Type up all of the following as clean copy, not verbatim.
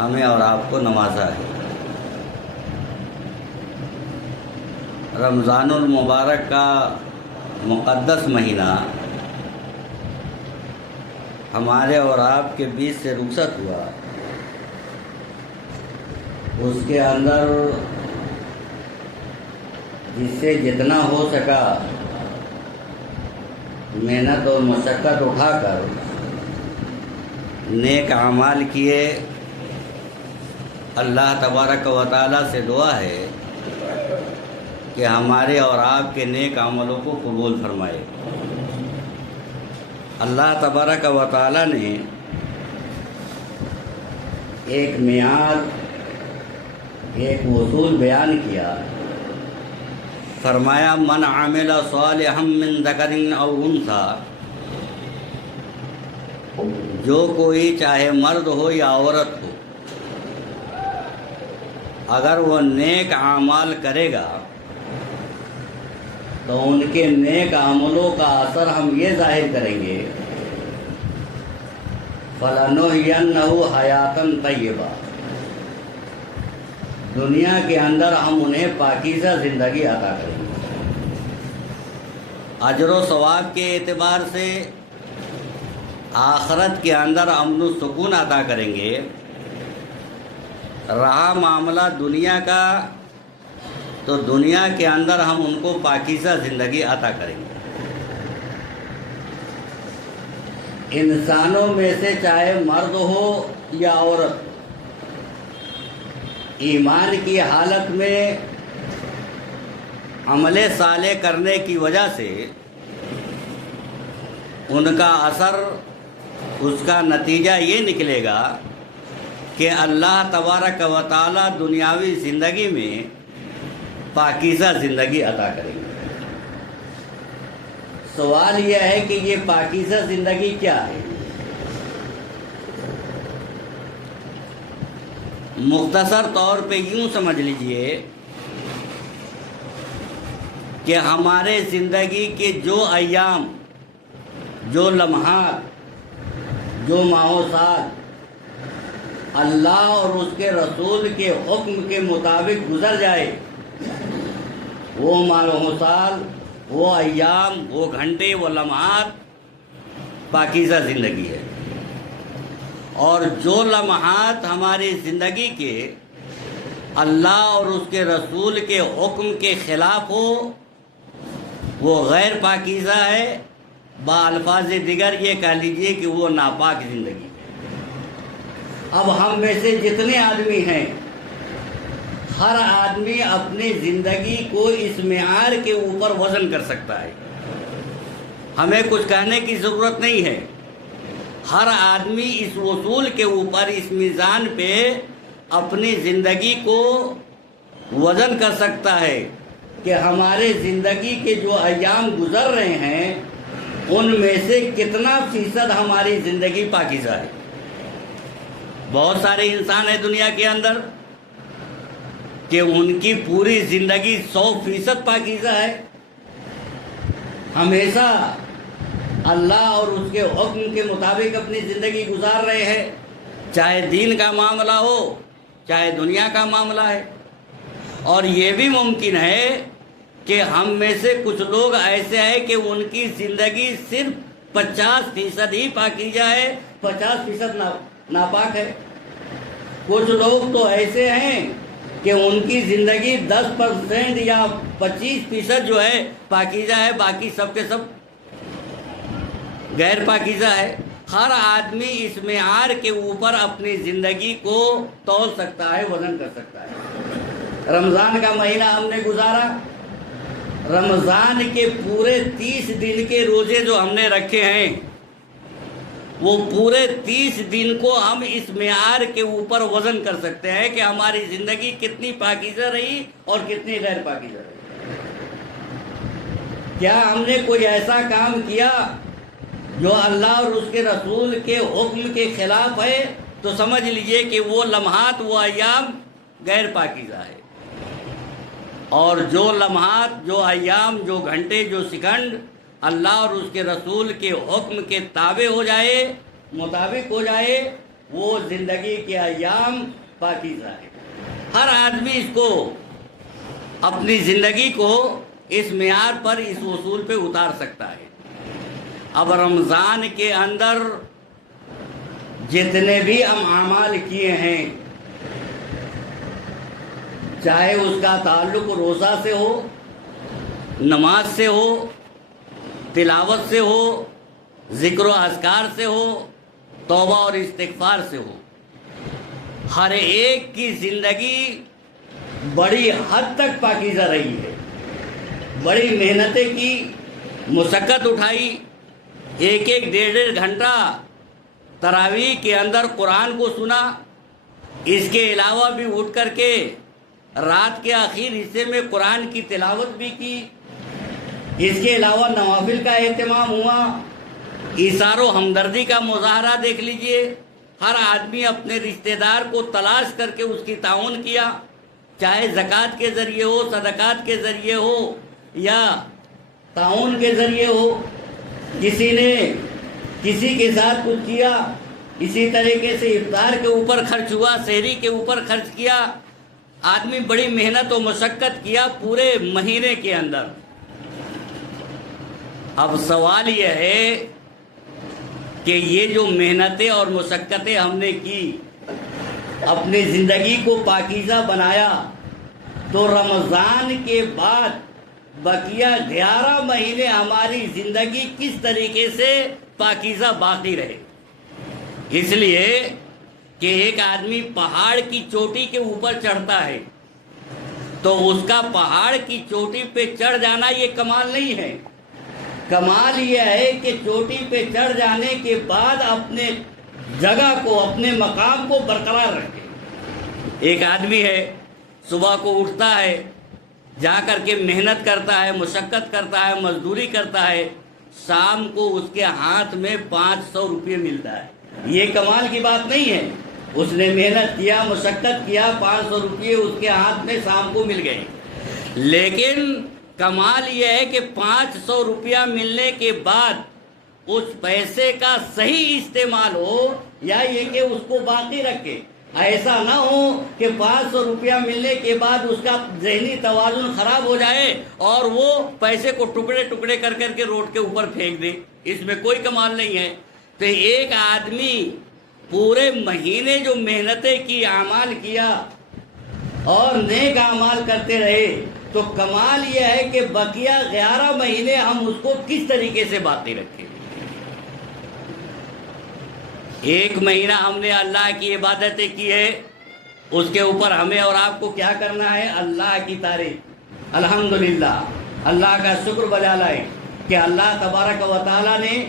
ہمیں اور آپ کو نوازا ہے۔ رمضان المبارک کا مقدس مہینہ ہمارے اور آپ کے بیچ سے رخصت ہوا، اس کے اندر جس سے جتنا ہو سکا محنت اور مشقت اٹھا کر نیک اعمال کیے۔ اللہ تبارک و تعالیٰ سے دعا ہے کہ ہمارے اور آپ کے نیک عملوں کو قبول فرمائے۔ اللہ تبارک و تعالیٰ نے ایک میعاد، ایک اصول بیان کیا، فرمایا من عمل صالحا من ذکر او انثی، جو کوئی چاہے مرد ہو یا عورت ہو اگر وہ نیک اعمال کرے گا تو ان کے نیک عملوں کا اثر ہم یہ ظاہر کریں گے فَلَنُحْيِيَنَّهُ حَيَاةً طَيِّبَةً، دنیا کے اندر ہم انہیں پاکیزہ زندگی عطا کریں گے، اجر و ثواب کے اعتبار سے آخرت کے اندر امن و سکون عطا کریں گے۔ رہا معاملہ دنیا کا تو دنیا کے اندر ہم ان کو پاکیزہ زندگی عطا کریں گے۔ انسانوں میں سے چاہے مرد ہو یا عورت، ایمان کی حالت میں عمل صالح کرنے کی وجہ سے ان کا اثر، اس کا نتیجہ یہ نکلے گا کہ اللہ تبارک و تعالیٰ دنیاوی زندگی میں پاکیزہ زندگی عطا کریں گے۔ سوال یہ ہے کہ یہ پاکیزہ زندگی کیا ہے؟ مختصر طور پہ یوں سمجھ لیجئے کہ ہمارے زندگی کے جو ایام، جو لمحات، جو ماہ و سال اللہ اور اس کے رسول کے حکم کے مطابق گزر جائے، وہ ماہ و سال، وہ ایام، وہ گھنٹے، وہ لمحات پاکیزہ زندگی ہے۔ اور جو لمحات ہماری زندگی کے اللہ اور اس کے رسول کے حکم کے خلاف ہو وہ غیر پاکیزہ ہے، بالفاظ دیگر یہ کہہ لیجئے کہ وہ ناپاک زندگی ہے۔ اب ہم میں سے جتنے آدمی ہیں، ہر آدمی اپنی زندگی کو اس معیار کے اوپر وزن کر سکتا ہے، ہمیں کچھ کہنے کی ضرورت نہیں ہے۔ ہر آدمی اس اصول کے اوپر، اس میزان پہ اپنی زندگی کو وزن کر سکتا ہے کہ ہمارے زندگی کے جو ایام گزر رہے ہیں ان میں سے کتنا فیصد ہماری زندگی پاکیزہ ہے۔ بہت سارے انسان ہیں دنیا کے اندر کہ ان کی پوری زندگی 100% پاکیزہ ہے، ہمیشہ اللہ اور اس کے حکم کے مطابق اپنی زندگی گزار رہے ہیں، چاہے دین کا معاملہ ہو چاہے دنیا کا معاملہ ہے۔ اور یہ بھی ممکن ہے کہ ہم میں سے کچھ لوگ ایسے ہیں کہ ان کی زندگی صرف 50% ہی پاکیزہ ہے، 50% ناپاک ہے۔ کچھ لوگ تو ایسے ہیں کہ ان کی زندگی 10% یا 25% جو ہے پاکیزہ ہے، باقی سب کے سب غیر پاکیزہ ہے۔ ہر آدمی اس معیار کے اوپر اپنی زندگی کو تول سکتا ہے، وزن کر سکتا ہے۔ رمضان کا مہینہ ہم نے گزارا، رمضان کے پورے 30 دن کے روزے جو ہم نے رکھے ہیں وہ پورے 30 دن کو ہم اس معیار کے اوپر وزن کر سکتے ہیں کہ ہماری زندگی کتنی پاکیزہ رہی اور کتنی غیر پاکیزہ رہی۔ کیا ہم نے کوئی ایسا کام کیا جو اللہ اور اس کے رسول کے حکم کے خلاف ہے تو سمجھ لیجئے کہ وہ لمحات، وہ ایام غیر پاکیزہ ہے۔ اور جو لمحات، جو ایام، جو گھنٹے، جو سیکنڈ اللہ اور اس کے رسول کے حکم کے تابع ہو جائے، مطابق ہو جائے، وہ زندگی کے ایام پاکیزہ ہے۔ ہر آدمی اس کو اپنی زندگی کو اس معیار پر، اس اصول پہ اتار سکتا ہے۔ اب رمضان کے اندر جتنے بھی ہم اعمال کیے ہیں، چاہے اس کا تعلق روزہ سے ہو، نماز سے ہو، تلاوت سے ہو، ذکر و اذکار سے ہو، توبہ اور استغفار سے ہو، ہر ایک کی زندگی بڑی حد تک پاکیزہ رہی ہے۔ بڑی محنتیں کی، مشقت اٹھائی، ایک ایک ڈیڑھ گھنٹہ تراویح کے اندر قرآن کو سنا، اس کے علاوہ بھی اٹھ کر کے رات کے آخر حصے میں قرآن کی تلاوت بھی کی، اس کے علاوہ نوافل کا اہتمام ہوا، ایثار و ہمدردی کا مظاہرہ دیکھ لیجئے، ہر آدمی اپنے رشتہ دار کو تلاش کر کے اس کی تعاون کیا، چاہے زکوٰۃ کے ذریعے ہو، صدقات کے ذریعے ہو یا تعاون کے ذریعے ہو، کسی نے کسی کے ساتھ کچھ کیا، اسی طریقے سے افطار کے اوپر خرچ ہوا، سحری کے اوپر خرچ کیا، آدمی بڑی محنت و مشقت کیا پورے مہینے کے اندر۔ اب سوال یہ ہے کہ یہ جو محنتیں اور مشقتیں ہم نے کی، اپنی زندگی کو پاکیزہ بنایا، تو رمضان کے بعد بقیہ 11 مہینے ہماری زندگی کس طریقے سے پاکیزہ باقی رہے۔ اس لیے کہ ایک آدمی پہاڑ کی چوٹی کے اوپر چڑھتا ہے تو اس کا پہاڑ کی چوٹی پہ چڑھ جانا یہ کمال نہیں ہے، کمال یہ ہے کہ چوٹی پہ چڑھ جانے کے بعد اپنے جگہ کو، اپنے مقام کو برقرار رکھے۔ ایک آدمی ہے، صبح کو اٹھتا ہے، جا کر کے محنت کرتا ہے، مشقت کرتا ہے، مزدوری کرتا ہے، شام کو اس کے ہاتھ میں 500 روپے ملتا ہے۔ یہ کمال کی بات نہیں ہے، اس نے محنت کیا، مشقت کیا، 500 روپے اس کے ہاتھ میں شام کو مل گئے، لیکن کمال یہ ہے کہ 500 روپیہ ملنے کے بعد اس پیسے کا صحیح استعمال ہو، یا یہ کہ اس کو باقی رکھے۔ ایسا نہ ہو کہ 500 روپیہ ملنے کے بعد اس کا ذہنی توازن خراب ہو جائے اور وہ پیسے کو ٹکڑے ٹکڑے کر کر کے روڈ کے اوپر پھینک دے، اس میں کوئی کمال نہیں ہے۔ تو ایک آدمی پورے مہینے جو محنتیں کی، اعمال کیا اور نیک اعمال کرتے رہے، تو کمال یہ ہے کہ بقیہ 11 مہینے ہم اس کو کس طریقے سے باقی رکھیں۔ ایک مہینہ ہم نے اللہ کی عبادتیں کی ہے، اس کے اوپر ہمیں اور آپ کو کیا کرنا ہے؟ اللہ کی تعریف، الحمدللہ، اللہ کا شکر بجا لائے کہ اللہ تبارک و تعالیٰ نے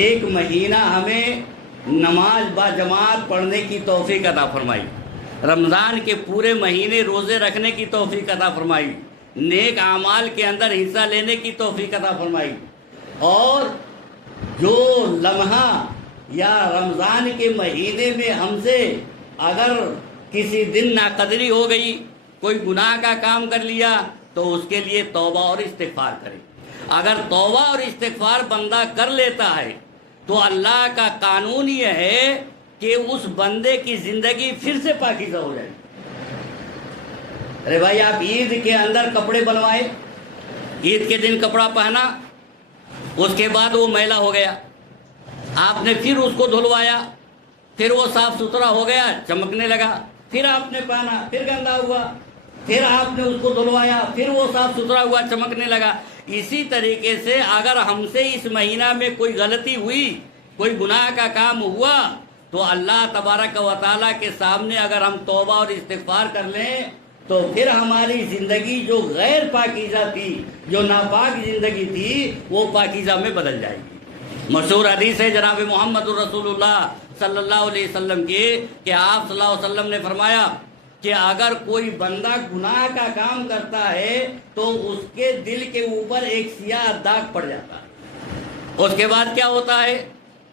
ایک مہینہ ہمیں نماز با جماعت پڑھنے کی توفیق عطا فرمائی، رمضان کے پورے مہینے روزے رکھنے کی توفیق عطا فرمائی، نیک اعمال کے اندر حصہ لینے کی توفیق عطا فرمائی، اور جو لمحہ یا رمضان کے مہینے میں ہم سے اگر کسی دن ناقدری ہو گئی، کوئی گناہ کا کام کر لیا، تو اس کے لیے توبہ اور استغفار کرے۔ اگر توبہ اور استغفار بندہ کر لیتا ہے تو اللہ کا قانون یہ ہے کہ اس بندے کی زندگی پھر سے پاکیزہ ہو جائے۔ ارے بھائی، آپ عید کے اندر کپڑے بنوائے، عید کے دن کپڑا پہنا، اس کے بعد وہ میلا ہو گیا، آپ نے پھر اس کو دھلوایا، پھر وہ صاف ستھرا ہو گیا، چمکنے لگا، پھر آپ نے پہنا، پھر گندا ہوا، پھر آپ نے اس کو دھلوایا، پھر وہ صاف ستھرا ہوا، چمکنے لگا۔ اسی طریقے سے اگر ہم سے اس مہینہ میں کوئی غلطی ہوئی، کوئی گناہ کا کام ہوا، تو اللہ تبارک و تعالیٰ کے سامنے اگر ہم توبہ اور استغفار کر لیں تو پھر ہماری زندگی جو غیر پاکیزہ تھی، جو ناپاک زندگی تھی، وہ پاکیزہ میں بدل جائے گی۔ مشہور حدیث ہے جناب محمد رسول اللہ صلی اللہ علیہ وسلم کی کہ آپ صلی اللہ علیہ وسلم نے فرمایا کہ اگر کوئی بندہ گناہ کا کام کرتا ہے تو اس کے دل کے اوپر ایک سیاہ داغ پڑ جاتا ہے، اس کے بعد کیا ہوتا ہے؟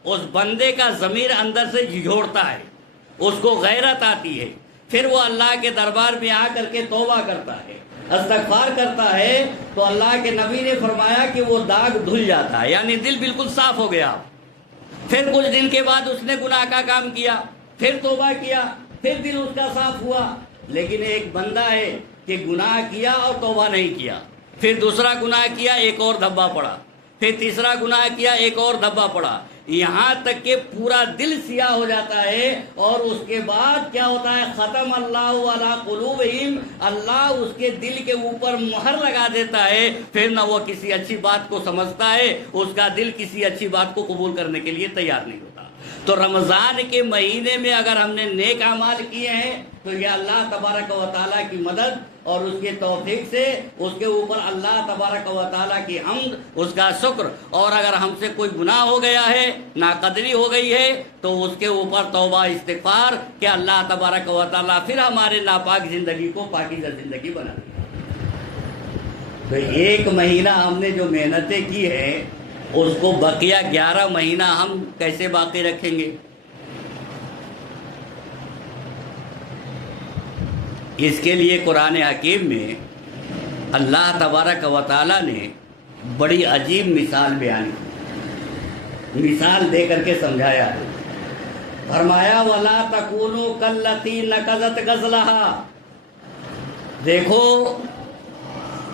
اس بندے کا ضمیر اندر سے جھنجھوڑتا ہے، اس کو غیرت آتی ہے، پھر وہ اللہ کے دربار میں آ کر کے توبہ کرتا ہے، استغفار کرتا ہے، تو اللہ کے نبی نے فرمایا کہ وہ داغ دھل جاتا ہے، یعنی دل بالکل صاف ہو گیا۔ پھر کچھ دن کے بعد اس نے گناہ کا کام کیا، پھر توبہ کیا، پھر دل اس کا صاف ہوا. لیکن ایک بندہ ہے کہ گناہ کیا اور توبہ نہیں کیا، پھر دوسرا گناہ کیا، ایک اور دھبا پڑا، پھر تیسرا گناہ کیا، ایک اور دھبا پڑا، یہاں تک کہ پورا دل سیاہ ہو جاتا ہے. اور اس کے بعد کیا ہوتا ہے؟ ختم اللہ علی قلوبہم، اللہ اس کے دل کے اوپر مہر لگا دیتا ہے. پھر نہ وہ کسی اچھی بات کو سمجھتا ہے، اس کا دل کسی اچھی بات کو قبول کرنے کے لیے تیار نہیں ہوتا. تو رمضان کے مہینے میں اگر ہم نے نیک اعمال کیے ہیں تو یہ اللہ تبارک و تعالیٰ کی مدد اور اس کے توفیق سے اس کے اوپر اللہ تبارک و تعالیٰ کی حمد، اس کا شکر. اور اگر ہم سے کوئی گناہ ہو گیا ہے، ناقدری ہو گئی ہے، تو اس کے اوپر توبہ استغفار کہ اللہ تبارک و تعالیٰ پھر ہمارے ناپاک زندگی کو پاکیزہ زندگی بنا دے. تو ایک مہینہ ہم نے جو محنتیں کی ہیں اس کو بقیہ 11 مہینہ ہم کیسے باقی رکھیں گے؟ اس کے لیے قرآن حکیم میں اللہ تبارک و تعالیٰ نے بڑی عجیب مثال بیان کی، مثال دے کر کے سمجھایا. فرمایا وَلَا تَكُونُوا كَالَّتِي نَقَضَتْ غَزْلَهَا، دیکھو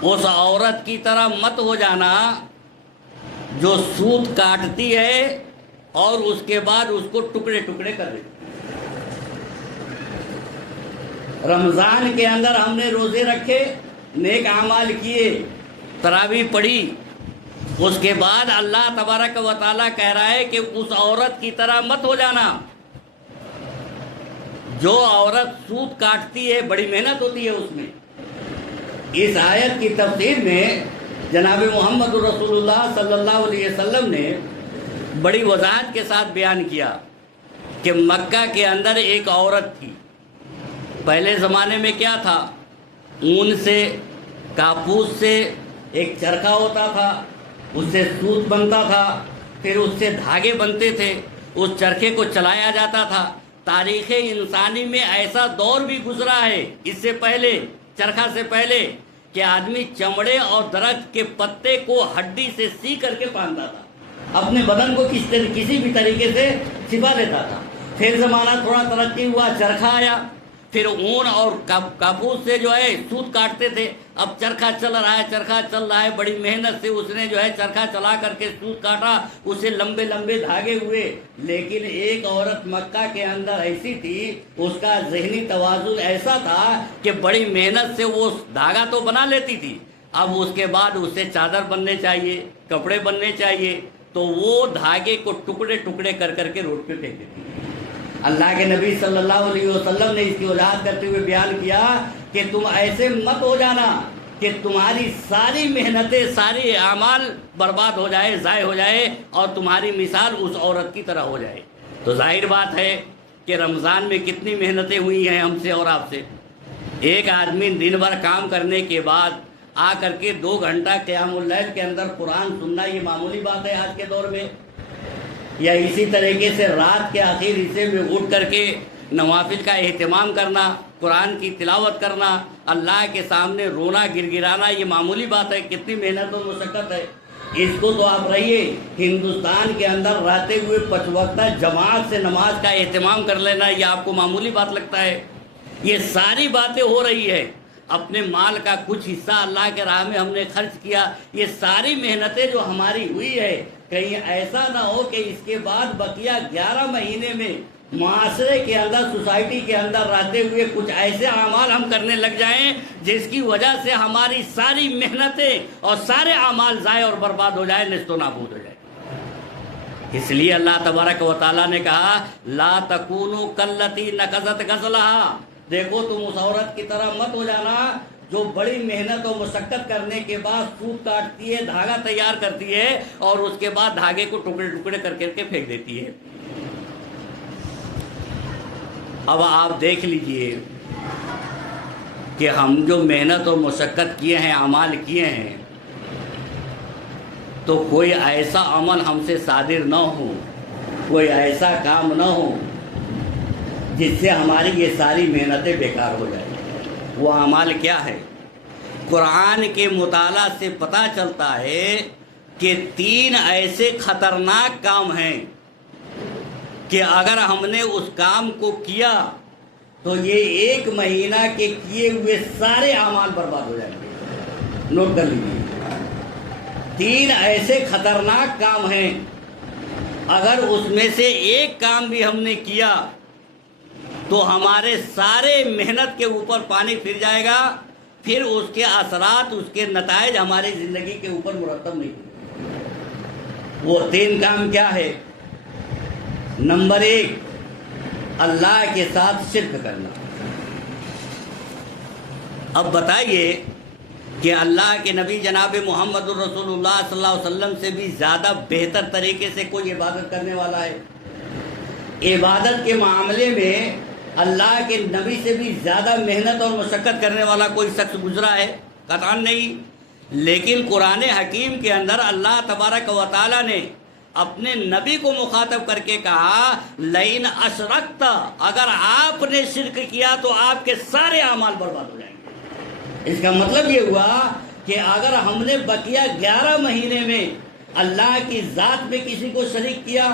اس عورت کی طرح مت ہو جانا جو سوت کاٹتی ہے اور اس کے بعد اس کو ٹکڑے ٹکڑے کر دیتی. رمضان کے اندر ہم نے روزے رکھے، نیک اعمال کیے، تراویح پڑھی، اس کے بعد اللہ تبارک و تعالیٰ کہہ رہا ہے کہ اس عورت کی طرح مت ہو جانا جو عورت سوت کاٹتی ہے، بڑی محنت ہوتی ہے اس میں. اس آیت کی تفسیر میں جناب محمد رسول اللہ صلی اللہ علیہ وسلم نے بڑی وضاحت کے ساتھ بیان کیا کہ مکہ کے اندر ایک عورت تھی. پہلے زمانے میں کیا تھا؟ اون سے، کاپوس سے ایک چرخا ہوتا تھا، اس سے سوت بنتا تھا، پھر اس سے دھاگے بنتے تھے، اس چرخے کو چلایا جاتا تھا. تاریخ انسانی میں ایسا دور بھی گزرا ہے اس سے پہلے، چرخا سے پہلے، کہ آدمی چمڑے اور درخت کے پتے کو ہڈی سے سی کر کے باندھتا تھا، اپنے بدن کو کسی بھی طریقے سے چھپا لیتا تھا. پھر زمانہ تھوڑا ترقی ہوا، چرخا آیا، پھر اون اور کاپوس سے جو ہے سوت کاٹتے تھے. اب چرخا چل رہا ہے، بڑی محنت سے اس نے جو ہے چرخا چلا کر کے سوت کاٹا، اس سے لمبے لمبے دھاگے ہوئے. لیکن ایک عورت مکہ کے اندر ایسی تھی، اس کا ذہنی توازن ایسا تھا کہ بڑی محنت سے وہ دھاگا تو بنا لیتی تھی، اب اس کے بعد اس سے چادر بننے چاہیے، کپڑے بننے چاہیے، تو وہ دھاگے کو ٹکڑے ٹکڑے کر کر کے روڈ پہ پھینک دیتی. اللہ کے نبی صلی اللہ علیہ وسلم نے اس کی وضاحت کرتے ہوئے بیان کیا کہ تم ایسے مت ہو جانا کہ تمہاری ساری محنتیں، ساری اعمال برباد ہو جائے، ضائع ہو جائے، اور تمہاری مثال اس عورت کی طرح ہو جائے. تو ظاہر بات ہے کہ رمضان میں کتنی محنتیں ہوئی ہیں ہم سے اور آپ سے. ایک آدمی دن بھر کام کرنے کے بعد آ کر کے 2 گھنٹہ قیام اللیل کے اندر قرآن سننا یہ معمولی بات ہے آج کے دور میں؟ یا اسی طریقے سے رات کے آخر حصے میں اٹھ کر کے نوافل کا اہتمام کرنا، قرآن کی تلاوت کرنا، اللہ کے سامنے رونا گر گرانا، یہ معمولی بات ہے؟ کتنی محنت و مشقت ہے. اس کو تو آپ رہیے ہندوستان کے اندر رہتے ہوئے 5 وقتہ جماعت سے نماز کا اہتمام کر لینا، یہ آپ کو معمولی بات لگتا ہے؟ یہ ساری باتیں ہو رہی ہے، اپنے مال کا کچھ حصہ اللہ کے راہ میں ہم نے خرچ کیا. یہ ساری محنتیں جو ہماری ہوئی ہے، کہیں ایسا نہ ہو کہ اس کے بعد بقیہ 11 مہینے میں معاشرے کے اندر، سوسائٹی کے اندر رہتے ہوئے کچھ ایسے اعمال ہم کرنے لگ جائیں جس کی وجہ سے ہماری ساری محنتیں اور سارے اعمال ضائع اور برباد ہو جائیں، نیست و نابود ہو جائیں. اس لیے اللہ تبارک و تعالیٰ نے کہا لا تکونوا کاللتی نقضت غزلہا، دیکھو تم اس عورت کی طرح مت ہو جانا جو بڑی محنت و مشقت کرنے کے بعد سوت کاٹتی ہے، دھاگا تیار کرتی ہے، اور اس کے بعد دھاگے کو ٹکڑے ٹکڑے کر کے پھینک دیتی ہے. اب آپ دیکھ لیجئے کہ ہم جو محنت و مشقت کیے ہیں، اعمال کیے ہیں، تو کوئی ایسا عمل ہم سے صادر نہ ہو، کوئی ایسا کام نہ ہو جس سے ہماری یہ ساری محنتیں بیکار ہو جائیں. وہ اعمال کیا ہے؟ قرآن کے مطالعہ سے پتہ چلتا ہے کہ 3 ایسے خطرناک کام ہیں کہ اگر ہم نے اس کام کو کیا تو یہ 1 مہینہ کے کیے ہوئے سارے اعمال برباد ہو جائیں گے۔ نوٹ کر لیجیے، 3 ایسے خطرناک کام ہیں، اگر اس میں سے ایک کام بھی ہم نے کیا تو ہمارے سارے محنت کے اوپر پانی پھر جائے گا، پھر اس کے اثرات، اس کے نتائج ہماری زندگی کے اوپر مرتب نہیں ہوں۔ وہ 3 کام کیا ہے؟ نمبر 1، اللہ کے ساتھ شرک کرنا۔ اب بتائیے کہ اللہ کے نبی جناب محمد الرسول اللہ صلی اللہ علیہ وسلم سے بھی زیادہ بہتر طریقے سے کوئی عبادت کرنے والا ہے؟ عبادت کے معاملے میں اللہ کے نبی سے بھی زیادہ محنت اور مشقت کرنے والا کوئی شخص گزرا ہے؟ قطعاً نہیں۔ لیکن قرآن حکیم کے اندر اللہ تبارک و تعالیٰ نے اپنے نبی کو مخاطب کر کے کہا، لئن اشرکت، اگر آپ نے شرک کیا تو آپ کے سارے اعمال برباد ہو جائیں گے۔ اس کا مطلب یہ ہوا کہ اگر ہم نے بقیہ 11 مہینے میں اللہ کی ذات میں کسی کو شریک کیا،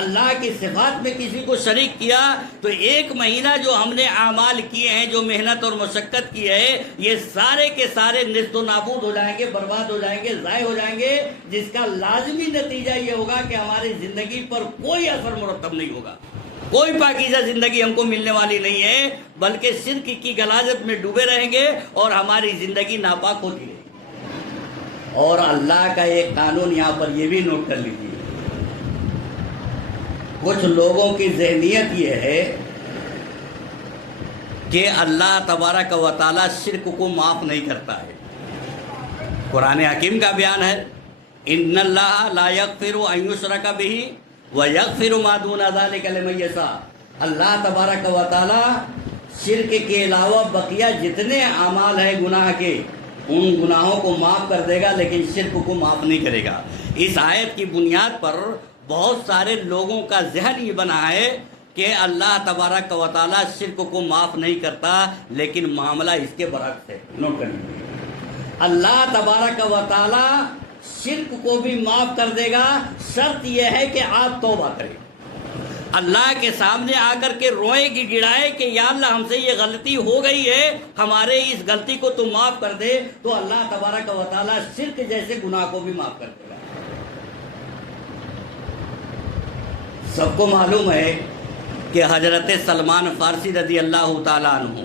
اللہ کی صفات میں کسی کو شریک کیا، تو 1 مہینہ جو ہم نے اعمال کیے ہیں، جو محنت اور مشقت کی ہے، یہ سارے کے سارے نیست و نابود ہو جائیں گے، برباد ہو جائیں گے، ضائع ہو جائیں گے، جس کا لازمی نتیجہ یہ ہوگا کہ ہماری زندگی پر کوئی اثر مرتب نہیں ہوگا، کوئی پاکیزہ زندگی ہم کو ملنے والی نہیں ہے، بلکہ شرک کی غلاظت میں ڈوبے رہیں گے اور ہماری زندگی ناپاک ہوتی رہے گی۔ اور اللہ کا ایک قانون یہاں پر یہ بھی نوٹ کر لیجیے، کچھ لوگوں کی ذہنیت یہ ہے کہ اللہ تبارک و تعالیٰ شرک کو معاف نہیں کرتا ہے۔ قرآن حکیم کا بیان ہے، ان اللہ لا یغفر ان یشرک بہ ویغفر ما دون ذلک لمن یشاء۔ اللہ تبارک و تعالیٰ شرک کے علاوہ بقیہ جتنے اعمال ہیں گناہ کے، ان گناہوں کو معاف کر دے گا، لیکن شرک کو معاف نہیں کرے گا۔ اس آیت کی بنیاد پر بہت سارے لوگوں کا ذہن یہ بنا ہے کہ اللہ تبارک و تعالیٰ شرک کو معاف نہیں کرتا، لیکن معاملہ اس کے برعکس ہے۔ نوٹ کر لیجیے، اللہ تبارک و تعالیٰ شرک کو بھی معاف کر دے گا، شرط یہ ہے کہ آپ توبہ کریں، اللہ کے سامنے آ کر کے روئیں گی گڑائے کہ یا اللہ ہم سے یہ غلطی ہو گئی ہے، ہمارے اس غلطی کو تو معاف کر دے، تو اللہ تبارک و تعالیٰ شرک جیسے گناہ کو بھی معاف کر دے گا۔ سب کو معلوم ہے کہ حضرت سلمان فارسی رضی اللہ تعالیٰ عنہ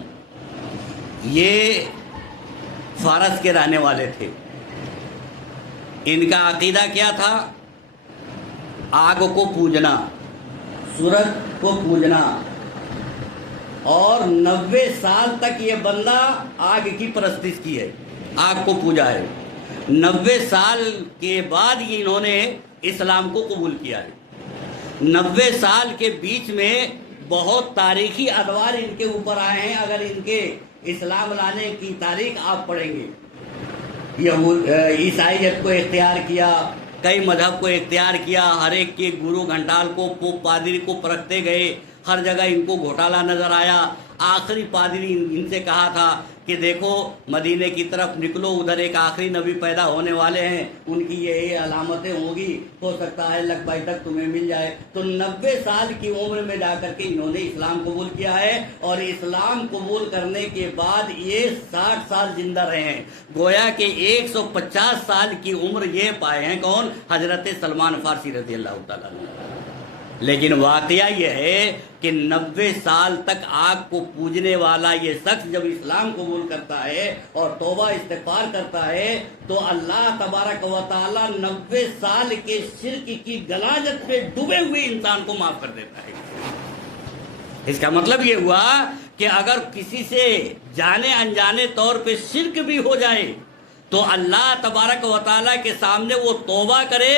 یہ فارس کے رہنے والے تھے۔ ان کا عقیدہ کیا تھا؟ آگ کو پوجنا، سورج کو پوجنا، اور 90 سال تک یہ بندہ آگ کی پرستش کی ہے، آگ کو پوجا ہے۔ 90 سال کے بعد انہوں نے اسلام کو قبول کیا ہے۔ 90 سال کے بیچ میں بہت تاریخی ادوار ان کے اوپر آئے ہیں۔ اگر ان کے اسلام لانے کی تاریخ آپ پڑھیں گے، عیسائیت کو اختیار کیا، کئی مذہب کو اختیار کیا، ہر ایک کے گرو گھنٹال کو، پوپ پادری کو پرکھتے گئے، ہر جگہ ان کو گھوٹالہ نظر آیا۔ آخری پادری ان سے کہا تھا کہ دیکھو مدینے کی طرف نکلو، ادھر ایک آخری نبی پیدا ہونے والے ہیں، ان کی یہ علامتیں ہوں گی، ہو سکتا ہے لکبائی تک تمہیں مل جائے۔ تو 90 سال کی عمر میں جا کر کے انہوں نے اسلام قبول کیا ہے، اور اسلام قبول کرنے کے بعد یہ 60 سال زندہ رہے ہیں۔ گویا کہ 150 سال کی عمر یہ پائے ہیں کون؟ حضرت سلمان فارسی رضی اللہ تعالیٰ عنہ۔ لیکن واقعہ یہ ہے کہ 90 سال تک آگ کو پوجنے والا یہ شخص جب اسلام قبول کرتا ہے اور توبہ استغفار کرتا ہے، تو اللہ تبارک و تعالیٰ 90 سال کے شرک کی غلاظت میں ڈوبے ہوئے انسان کو معاف کر دیتا ہے۔ اس کا مطلب یہ ہوا کہ اگر کسی سے جانے انجانے طور پہ شرک بھی ہو جائے تو اللہ تبارک و تعالیٰ کے سامنے وہ توبہ کرے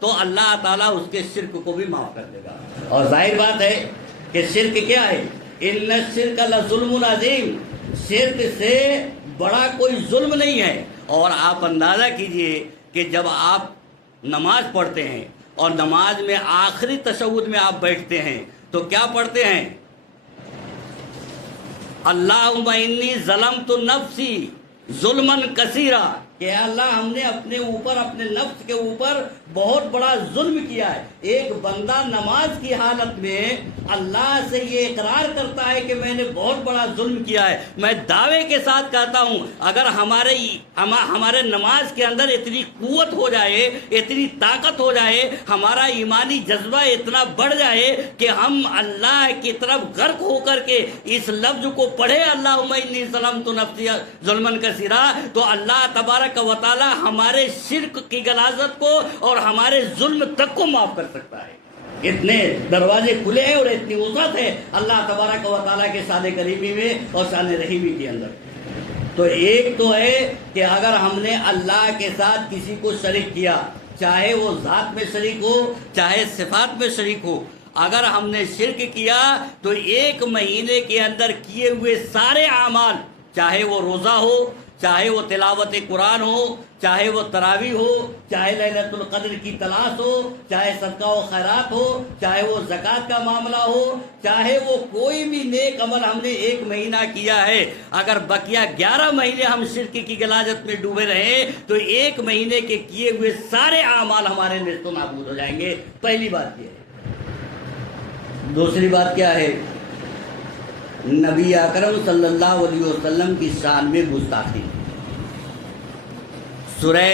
تو اللہ تعالیٰ اس کے شرک کو بھی معاف کر دے گا۔ اور ظاہر بات ہے کہ شرک کیا ہے؟ ان الشرک لظلم عظیم، شرک سے بڑا کوئی ظلم نہیں ہے۔ اور آپ اندازہ کیجئے کہ جب آپ نماز پڑھتے ہیں اور نماز میں آخری تشہد میں آپ بیٹھتے ہیں تو کیا پڑھتے ہیں؟ اللہم انی ظلمت نفسی ظلماً کثیرا، کہ اللہ ہم نے اپنے اوپر، اپنے نفس کے اوپر بہت بڑا ظلم کیا ہے۔ ایک بندہ نماز کی حالت میں اللہ سے یہ اقرار کرتا ہے کہ میں نے بہت بڑا ظلم کیا ہے، میں دعوے کے ساتھ کہتا ہوں اگر ہمارے نماز کے اندر اتنی قوت ہو جائے، اتنی طاقت ہو جائے، ہمارا ایمانی جذبہ اتنا بڑھ جائے کہ ہم اللہ کی طرف غرق ہو کر کے اس لفظ کو پڑھے اللہم انی ظلمت نفسی ظلما کثیرا، تو اللہ تبارک و تعالی ہمارے شرک کی غلاظت کو اور ہمارے ظلم تک کو معاف کر سکتا ہے۔ اتنے دروازے کھلے ہیں اور اتنی وسعت ہے اللہ تبارک و تعالیٰ کے شان کریمی میں اور شان رحیمی کے اندر۔ تو ایک تو ہے کہ اگر ہم نے اللہ کے ساتھ کسی کو شریک کیا، چاہے وہ ذات میں شریک ہو چاہے صفات میں شریک ہو، اگر ہم نے شرک کیا تو 1 مہینے کے اندر کیے ہوئے سارے اعمال، چاہے وہ روزہ ہو، چاہے وہ تلاوت قرآن ہو، چاہے وہ تراویح ہو، چاہے لیلۃ القدر کی تلاش ہو، چاہے صدقہ و خیرات ہو، چاہے وہ زکوٰۃ کا معاملہ ہو، چاہے وہ کوئی بھی نیک عمل ہم نے 1 مہینہ کیا ہے، اگر بقیہ 11 مہینے ہم شرک کی غلاظت میں ڈوبے رہے تو 1 مہینے کے کیے ہوئے سارے اعمال ہمارے نیست و نابود ہو جائیں گے۔ پہلی بات یہ ہے۔ دوسری بات کیا ہے؟ نبی اکرم صلی اللہ علیہ وسلم کی شان میں گستاخی۔ سورہ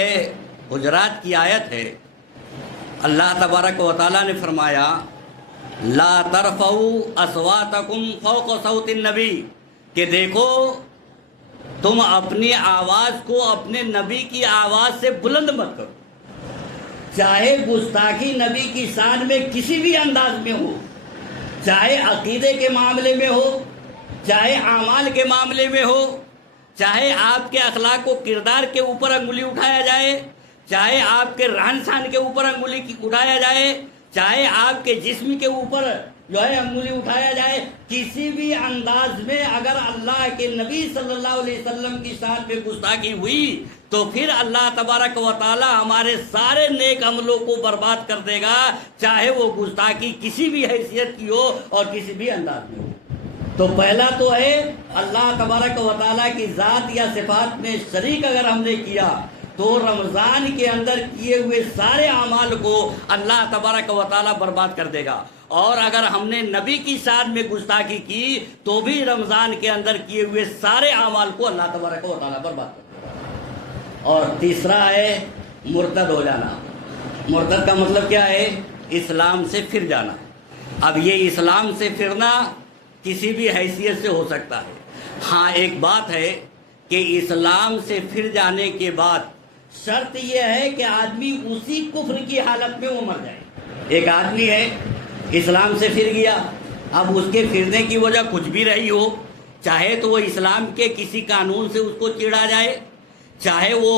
حجرات کی آیت ہے، اللہ تبارک و تعالیٰ نے فرمایا لا ترفعوا اصواتکم فوق صوت النبی، کہ دیکھو تم اپنی آواز کو اپنے نبی کی آواز سے بلند مت کرو، چاہے گستاخی نبی کی شان میں کسی بھی انداز میں ہو، چاہے عقیدے کے معاملے میں ہو، چاہے اعمال کے معاملے میں ہو، چاہے آپ کے اخلاق و کردار کے اوپر انگلی اٹھایا جائے، چاہے آپ کے رہن سہن کے اوپر انگلی اٹھایا جائے، چاہے آپ کے جسم کے اوپر جو ہے انگلی اٹھایا جائے، کسی بھی انداز میں اگر اللہ کے نبی صلی اللہ علیہ وسلم کی شان میں گستاخی ہوئی تو پھر اللہ تبارک و تعالی ہمارے سارے نیک عملوں کو برباد کر دے گا، چاہے وہ گستاخی کسی بھی حیثیت کی ہو اور کسی بھی انداز میں ہو۔ تو پہلا تو ہے اللہ تبارک و تعالیٰ کی ذات یا صفات میں شریک اگر ہم نے کیا تو رمضان کے اندر کیے ہوئے سارے اعمال کو اللہ تبارک و تعالیٰ برباد کر دے گا، اور اگر ہم نے نبی کی شان میں گستاخی کی تو بھی رمضان کے اندر کیے ہوئے سارے اعمال کو اللہ تبارک و تعالیٰ برباد کر دے گا۔ اور تیسرا ہے مرتد ہو جانا۔ مرتد کا مطلب کیا ہے؟ اسلام سے پھر جانا۔ اب یہ اسلام سے پھرنا کسی بھی حیثیت سے ہو سکتا ہے۔ ہاں ایک بات ہے کہ اسلام سے پھر جانے کے بعد شرط یہ ہے کہ آدمی اسی کفر کی حالت میں وہ مر جائے۔ ایک آدمی ہے اسلام سے پھر گیا، اب اس کے پھرنے کی وجہ کچھ بھی رہی ہو، چاہے تو وہ اسلام کے کسی قانون سے اس کو چڑھا جائے، چاہے وہ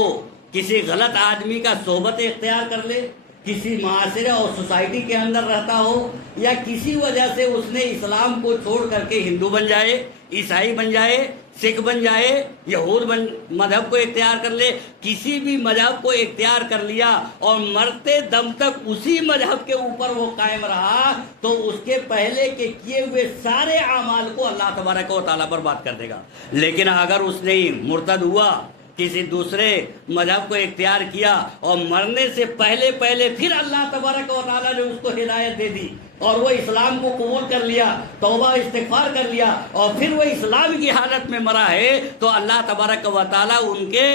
کسی غلط آدمی کا صحبت اختیار کر لے، کسی معاشرے اور سوسائٹی کے اندر رہتا ہو، یا کسی وجہ سے اس نے اسلام کو چھوڑ کر کے ہندو بن جائے، عیسائی بن جائے، سکھ بن جائے، یہود مذہب کو اختیار کر لے، کسی بھی مذہب کو اختیار کر لیا اور مرتے دم تک اسی مذہب کے اوپر وہ قائم رہا تو اس کے پہلے کے کیے ہوئے سارے اعمال کو اللہ تبارک و تعالیٰ برباد کر دے گا۔ لیکن اگر اس نے مرتد ہوا، کسی دوسرے مذہب کو اختیار کیا اور مرنے سے پہلے پھر اللہ تبارک و تعالیٰ نے اس کو ہدایت دے دی اور وہ اسلام کو قبول کر لیا، توبہ استغفار کر لیا اور پھر وہ اسلام کی حالت میں مرا ہے، تو اللہ تبارک و تعالیٰ ان کے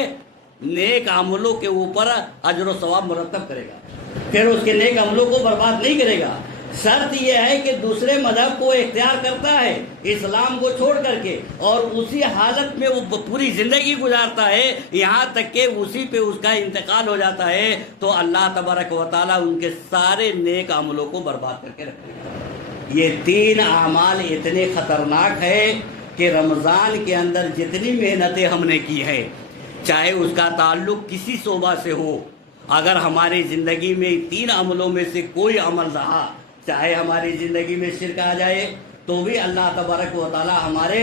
نیک عملوں کے اوپر اجر و ثواب مرتب کرے گا، پھر اس کے نیک عملوں کو برباد نہیں کرے گا۔ شرط یہ ہے کہ دوسرے مذہب کو اختیار کرتا ہے اسلام کو چھوڑ کر کے اور اسی حالت میں وہ پوری زندگی گزارتا ہے یہاں تک کہ اسی پہ اس کا انتقال ہو جاتا ہے، تو اللہ تبارک و تعالیٰ ان کے سارے نیک عملوں کو برباد کر کے رکھے گا۔ یہ 3 اعمال اتنے خطرناک ہے کہ رمضان کے اندر جتنی محنتیں ہم نے کی ہیں، چاہے اس کا تعلق کسی شعبہ سے ہو، اگر ہماری زندگی میں 3 عملوں میں سے کوئی عمل رہا، چاہے ہماری زندگی میں شرک آ جائے تو بھی اللہ تبارک و تعالی ہمارے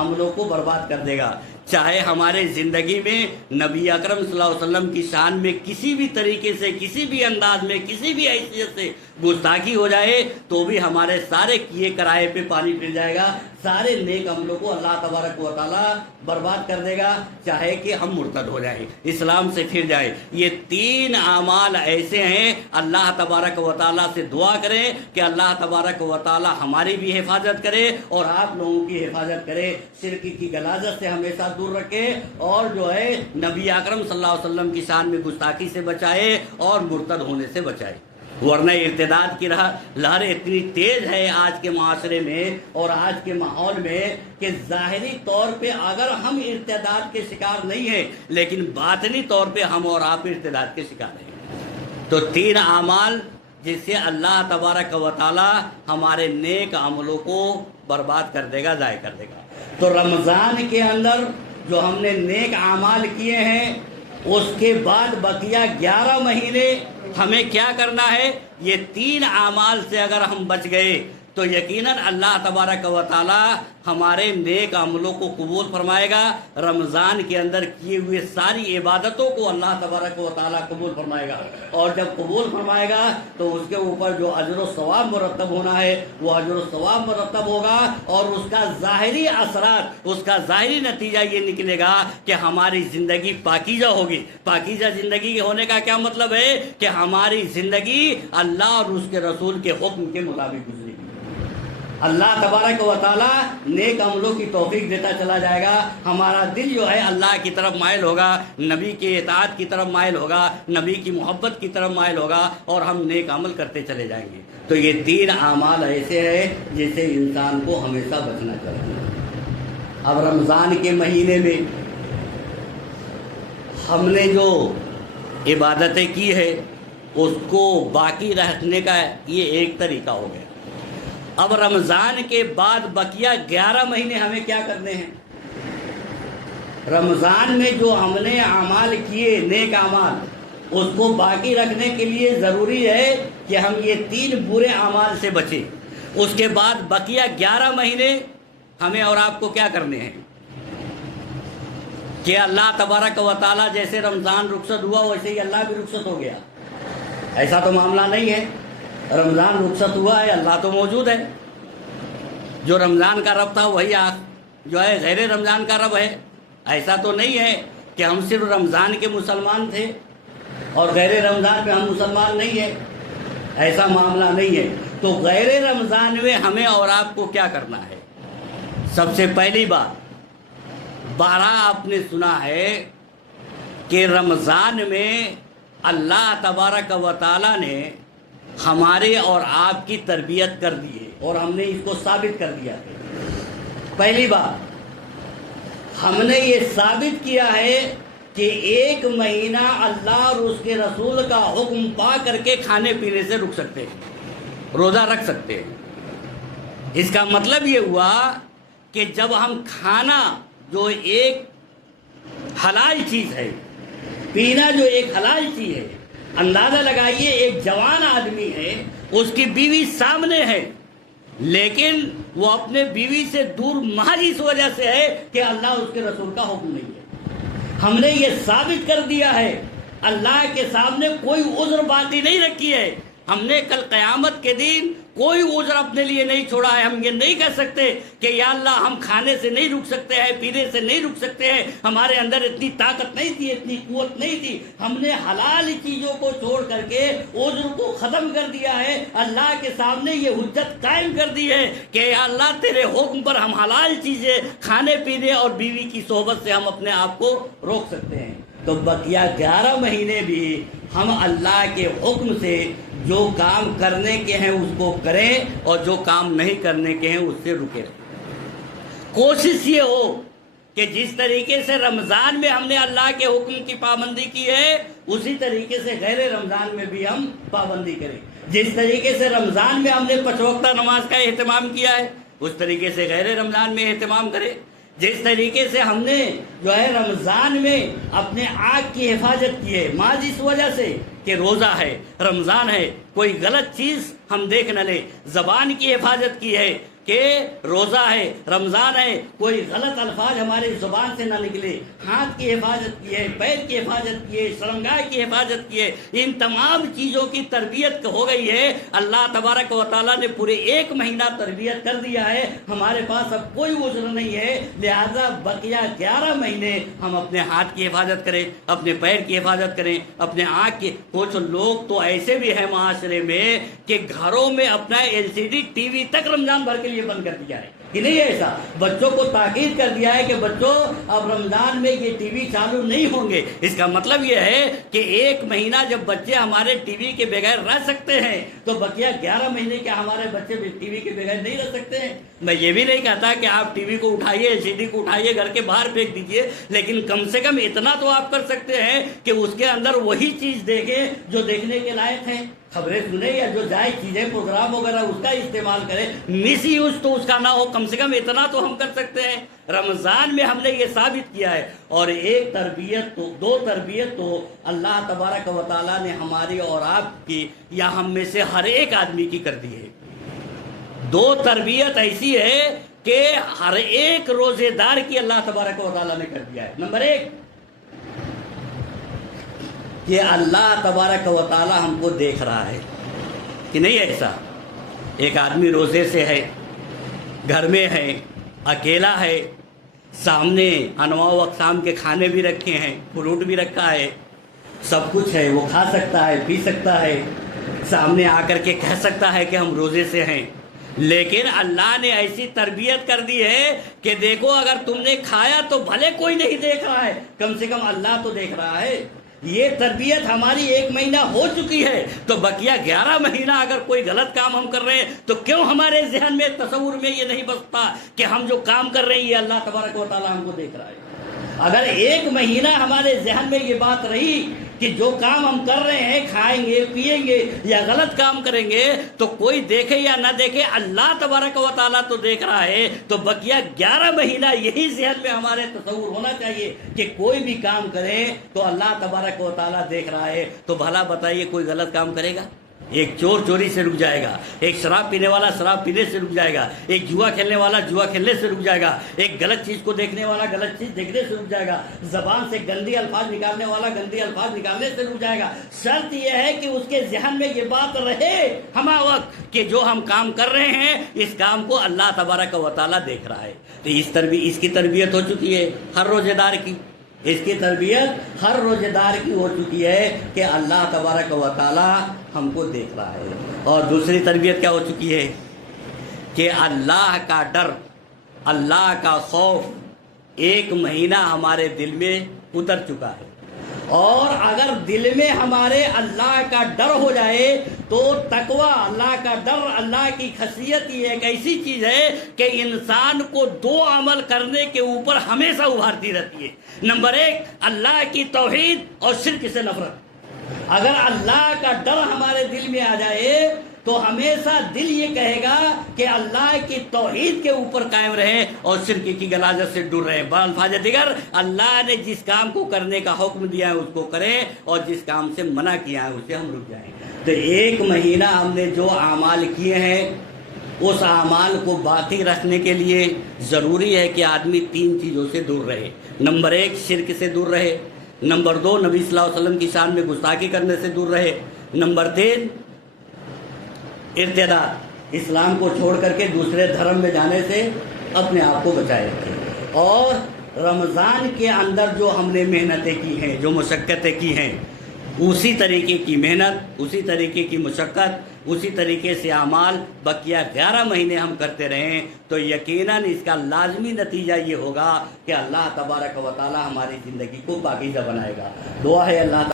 عملوں کو برباد کر دے گا، چاہے ہمارے زندگی میں نبی اکرم صلی اللہ علیہ وسلم کی شان میں کسی بھی طریقے سے، کسی بھی انداز میں، کسی بھی حیثیت سے گستاخی ہو جائے تو بھی ہمارے سارے کیے کرائے پہ پانی پھر جائے گا، سارے نیک عملوں کو اللہ تبارک و تعالیٰ برباد کر دے گا، چاہے کہ ہم مرتد ہو جائیں، اسلام سے پھر جائیں۔ یہ 3 اعمال ایسے ہیں، اللہ تبارک و تعالیٰ سے دعا کریں کہ اللہ تبارک و تعالیٰ ہماری بھی حفاظت کرے اور آپ لوگوں کی حفاظت کرے، شرک کی غلاظت سے ہمیشہ دور رکھے، اور جو ہے نبی اکرم صلی اللہ علیہ وسلم کی شان میں گستاخی سے بچائے اور مرتد ہونے سے بچائے۔ ورنہ ارتداد کی لہر اتنی تیز ہے آج کے معاشرے میں اور آج کے ماحول میں کہ ظاہری طور پہ اگر ہم ارتداد کے شکار نہیں ہیں لیکن باطنی طور پہ ہم اور آپ ارتداد کے شکار ہیں۔ تو 3 اعمال جس سے اللہ تبارک و تعالی ہمارے نیک عملوں کو برباد کر دے گا، ضائع کر دے گا۔ تو رمضان کے اندر جو ہم نے نیک اعمال کیے ہیں اس کے بعد بقیہ 11 مہینے ہمیں کیا کرنا ہے؟ یہ 3 اعمال سے اگر ہم بچ گئے تو یقیناً اللہ تبارک و تعالی ہمارے نیک عملوں کو قبول فرمائے گا۔ رمضان کے اندر کیے ہوئے ساری عبادتوں کو اللہ تبارک و تعالی قبول فرمائے گا، اور جب قبول فرمائے گا تو اس کے اوپر جو اجر و ثواب مرتب ہونا ہے وہ اجر و ثواب مرتب ہوگا، اور اس کا ظاہری اثرات، اس کا ظاہری نتیجہ یہ نکلے گا کہ ہماری زندگی پاکیزہ ہوگی۔ پاکیزہ زندگی ہونے کا کیا مطلب ہے؟ کہ ہماری زندگی اللہ اور اس کے رسول کے حکم کے مطابق گزرے گی۔ اللہ تبارک و تعالیٰ نیک عملوں کی توفیق دیتا چلا جائے گا، ہمارا دل جو ہے اللہ کی طرف مائل ہوگا، نبی کی اطاعت کی طرف مائل ہوگا، نبی کی محبت کی طرف مائل ہوگا، اور ہم نیک عمل کرتے چلے جائیں گے۔ تو یہ 3 اعمال ایسے ہیں جس سے انسان کو ہمیشہ بچنا چاہیے۔ اب رمضان کے مہینے میں ہم نے جو عبادتیں کی ہے اس کو باقی رکھنے کا یہ ایک طریقہ ہو گیا۔ اب رمضان کے بعد بقیہ 11 مہینے ہمیں کیا کرنے ہیں؟ رمضان میں جو ہم نے اعمال کیے، نیک اعمال، اس کو باقی رکھنے کے لیے ضروری ہے کہ ہم یہ 3 برے اعمال سے بچیں۔ اس کے بعد بقیہ 11 مہینے ہمیں اور آپ کو کیا کرنے ہیں؟ کہ اللہ تبارک و تعالیٰ جیسے رمضان رخصت ہوا ویسے ہی اللہ بھی رخصت ہو گیا، ایسا تو معاملہ نہیں ہے۔ رمضان رخصت ہوا ہے، اللہ تو موجود ہے، جو رمضان کا رب تھا وہی جو ہے غیر رمضان کا رب ہے۔ ایسا تو نہیں ہے کہ ہم صرف رمضان کے مسلمان تھے اور غیر رمضان پہ ہم مسلمان نہیں ہیں، ایسا معاملہ نہیں ہے۔ تو غیر رمضان میں ہمیں اور آپ کو کیا کرنا ہے؟ سب سے پہلی بات، 12 آپ نے سنا ہے کہ رمضان میں اللہ تبارک و تعالیٰ نے ہمارے اور آپ کی تربیت کر دی ہے، اور ہم نے اس کو ثابت کر دیا ہے۔ پہلی بات، ہم نے یہ ثابت کیا ہے کہ 1 مہینہ اللہ اور اس کے رسول کا حکم پا کر کے کھانے پینے سے رک سکتے ہیں، روزہ رکھ سکتے ہیں۔ اس کا مطلب یہ ہوا کہ جب ہم کھانا جو ایک حلال چیز ہے، پینا جو ایک حلال چیز ہے، اندازہ لگائیے ایک جوان آدمی ہے، اس کی بیوی سامنے ہے، لیکن وہ اپنے بیوی سے دور محض اس وجہ سے ہے کہ اللہ اس کے رسول کا حکم نہیں ہے۔ ہم نے یہ ثابت کر دیا ہے، اللہ کے سامنے کوئی عذر باقی نہیں رکھی ہے۔ ہم نے کل قیامت کے دن کوئی عذر اپنے لیے نہیں چھوڑا ہے۔ ہم یہ نہیں کہہ سکتے کہ یا اللہ ہم کھانے سے نہیں رک سکتے ہیں، پینے سے نہیں رک سکتے ہیں، ہمارے اندر اتنی طاقت نہیں تھی، اتنی قوت نہیں تھی۔ ہم نے حلال چیزوں کو چھوڑ کر کے عذر کو ختم کر دیا ہے، اللہ کے سامنے یہ حجت قائم کر دی ہے کہ یا اللہ تیرے حکم پر ہم حلال چیزیں کھانے پینے اور بیوی کی صحبت سے ہم اپنے آپ کو روک سکتے ہیں۔ تو بقیہ 11 مہینے بھی ہم اللہ کے حکم سے جو کام کرنے کے ہیں اس کو کریں، اور جو کام نہیں کرنے کے ہیں اس سے رکے رہیں۔ کوشش یہ ہو کہ جس طریقے سے رمضان میں ہم نے اللہ کے حکم کی پابندی کی ہے اسی طریقے سے غیر رمضان میں بھی ہم پابندی کریں۔ جس طریقے سے رمضان میں ہم نے 5 وقتہ نماز کا اہتمام کیا ہے اس طریقے سے غیر رمضان میں اہتمام کریں۔ جس طریقے سے ہم نے جو ہے رمضان میں اپنے آنکھ کی حفاظت کی ہے، محض اس وجہ سے کہ روزہ ہے، رمضان ہے، کوئی غلط چیز ہم دیکھ نہ لیں، زبان کی حفاظت کی ہے، کہ روزہ ہے، رمضان ہے، کوئی غلط الفاظ ہماری زبان سے نہ نکلے، ہاتھ کی حفاظت کی ہے، پیر کی حفاظت کی ہے، شرمگاہ کی حفاظت کی ہے، ان تمام چیزوں کی تربیت ہو گئی ہے۔ اللہ تبارک و تعالیٰ نے پورے 1 مہینہ تربیت کر دیا ہے، ہمارے پاس اب کوئی عذر نہیں ہے، لہذا بقیہ 11 مہینے ہم اپنے ہاتھ کی حفاظت کریں، اپنے پیر کی حفاظت کریں، اپنے آنکھ کی۔ کچھ لوگ تو ایسے بھی ہیں معاشرے میں کہ گھروں میں اپنا LCD ٹی وی تک رمضان بھر کے لیے بند کر دیا ہے کہ نہیں ہے ایسا؟ بچوں کو تاکید کر دیا ہے کہ بچوں اب رمضان میں یہ ٹی وی چالو نہیں ہوں گے۔ اس کا مطلب یہ ہے کہ 1 مہینہ جب بچے ہمارے ٹی وی کے بغیر رہ سکتے ہیں تو بقیہ 11 مہینے کیا ہمارے بچے ٹی وی کے بغیر نہیں رہ سکتے ہیں؟ میں یہ بھی نہیں کہتا کہ آپ ٹی وی کو اٹھائیے، LCD کو اٹھائیے، گھر کے باہر پھینک دیجئے، لیکن کم سے کم اتنا تو آپ کر سکتے ہیں کہ اس کے اندر وہی چیز دیکھیں جو دیکھنے کے لائق ہے، خبریں سنیں یا جو جائے چیزیں پروگرام وغیرہ اس کا استعمال کریں، مس یوز تو اس کا نہ ہو، کم سے کم اتنا تو ہم کر سکتے ہیں۔ رمضان میں ہم نے یہ ثابت کیا ہے، اور 1 تربیت تو 2 تربیت تو اللہ تبارک و تعالیٰ نے ہماری اور آپ کی یا ہم میں سے ہر ایک آدمی کی کر دی ہے۔ 2 تربیت ایسی ہے کہ ہر ایک روزے دار کی اللہ تبارک و تعالیٰ نے کر دیا ہے۔ نمبر 1 کہ اللہ تبارک و تعالیٰ ہم کو دیکھ رہا ہے کہ نہیں ایسا؟ ایک آدمی روزے سے ہے، گھر میں ہے، اکیلا ہے، سامنے انواع و اقسام کے کھانے بھی رکھے ہیں، فروٹ بھی رکھا ہے، سب کچھ ہے، وہ کھا سکتا ہے، پی سکتا ہے، سامنے آ کر کے کہہ سکتا ہے کہ ہم روزے سے ہیں، لیکن اللہ نے ایسی تربیت کر دی ہے کہ دیکھو اگر تم نے کھایا تو بھلے کوئی نہیں دیکھ رہا ہے، کم سے کم اللہ تو دیکھ رہا ہے۔ یہ تربیت ہماری 1 مہینہ ہو چکی ہے، تو بقیہ 11 مہینہ اگر کوئی غلط کام ہم کر رہے ہیں تو کیوں ہمارے ذہن میں تصور میں یہ نہیں بستا کہ ہم جو کام کر رہے ہیں یہ اللہ تبارک و تعالیٰ ہم کو دیکھ رہا ہے؟ اگر 1 مہینہ ہمارے ذہن میں یہ بات رہی کہ جو کام ہم کر رہے ہیں، کھائیں گے، پیئیں گے یا غلط کام کریں گے، تو کوئی دیکھے یا نہ دیکھے اللہ تبارک و تعالیٰ تو دیکھ رہا ہے، تو بقیہ 11 مہینہ یہی ذہن میں ہمارے تصور ہونا چاہیے کہ کوئی بھی کام کریں تو اللہ تبارک و تعالیٰ دیکھ رہا ہے۔ تو بھلا بتائیے کوئی غلط کام کرے گا؟ ایک چور چوری سے رک جائے گا، ایک شراب پینے والا شراب پینے سے رک جائے گا، ایک جوا کھیلنے والا جوا کھیلنے سے رک جائے گا، ایک غلط چیز کو دیکھنے والا غلط چیز دیکھنے سے رک جائے گا، زبان سے گندی الفاظ نکالنے والا گندی الفاظ نکالنے سے رک جائے گا۔ شرط یہ ہے کہ اس کے ذہن میں یہ بات رہے ہمہ وقت کہ جو ہم کام کر رہے ہیں اس کام کو اللہ تبارک و تعالیٰ دیکھ رہا ہے۔ تو اس کی تربیت ہو چکی ہے ہر روزے دار کی، اس کی تربیت ہر روزے دار کی ہو چکی ہے کہ اللہ تبارک و تعالیٰ ہم کو دیکھ رہا ہے۔ اور دوسری تربیت کیا ہو چکی ہے کہ اللہ کا ڈر، اللہ کا خوف 1 مہینہ ہمارے دل میں اتر چکا ہے۔ اور اگر دل میں ہمارے اللہ کا ڈر ہو جائے تو تقوی، اللہ کا ڈر، اللہ کی خشیت یہ ایک ایسی چیز ہے کہ انسان کو 2 عمل کرنے کے اوپر ہمیشہ ابھارتی رہتی ہے۔ نمبر 1 اللہ کی توحید اور شرک سے نفرت۔ اگر اللہ کا ڈر ہمارے دل میں آ جائے تو ہمیشہ دل یہ کہے گا کہ اللہ کی توحید کے اوپر قائم رہے اور شرک کی غلاظت سے دور رہے۔ بالفاظ دیگر اللہ نے جس کام کو کرنے کا حکم دیا ہے اس کو کریں، اور جس کام سے منع کیا ہے اس سے ہم رک جائیں۔ تو 1 مہینہ ہم نے جو اعمال کیے ہیں اس اعمال کو باقی رکھنے کے لیے ضروری ہے کہ آدمی 3 چیزوں سے دور رہے۔ نمبر 1 شرک سے دور رہے، نمبر 2 نبی صلی اللہ علیہ وسلم کی شان میں گستاخی کرنے سے دور رہے، نمبر 3 ارتداد، اسلام کو چھوڑ کر کے دوسرے دھرم میں جانے سے اپنے آپ کو بچائے رکھے۔ اور رمضان کے اندر جو ہم نے محنتیں کی ہیں، جو مشقتیں کی ہیں، اسی طریقے کی محنت، اسی طریقے کی مشقت، اسی طریقے سے اعمال بقیہ 11 مہینے ہم کرتے رہیں تو یقیناً اس کا لازمی نتیجہ یہ ہوگا کہ اللہ تبارک و تعالی ہماری زندگی کو پاکیزہ بنائے گا۔ دعا ہے اللہ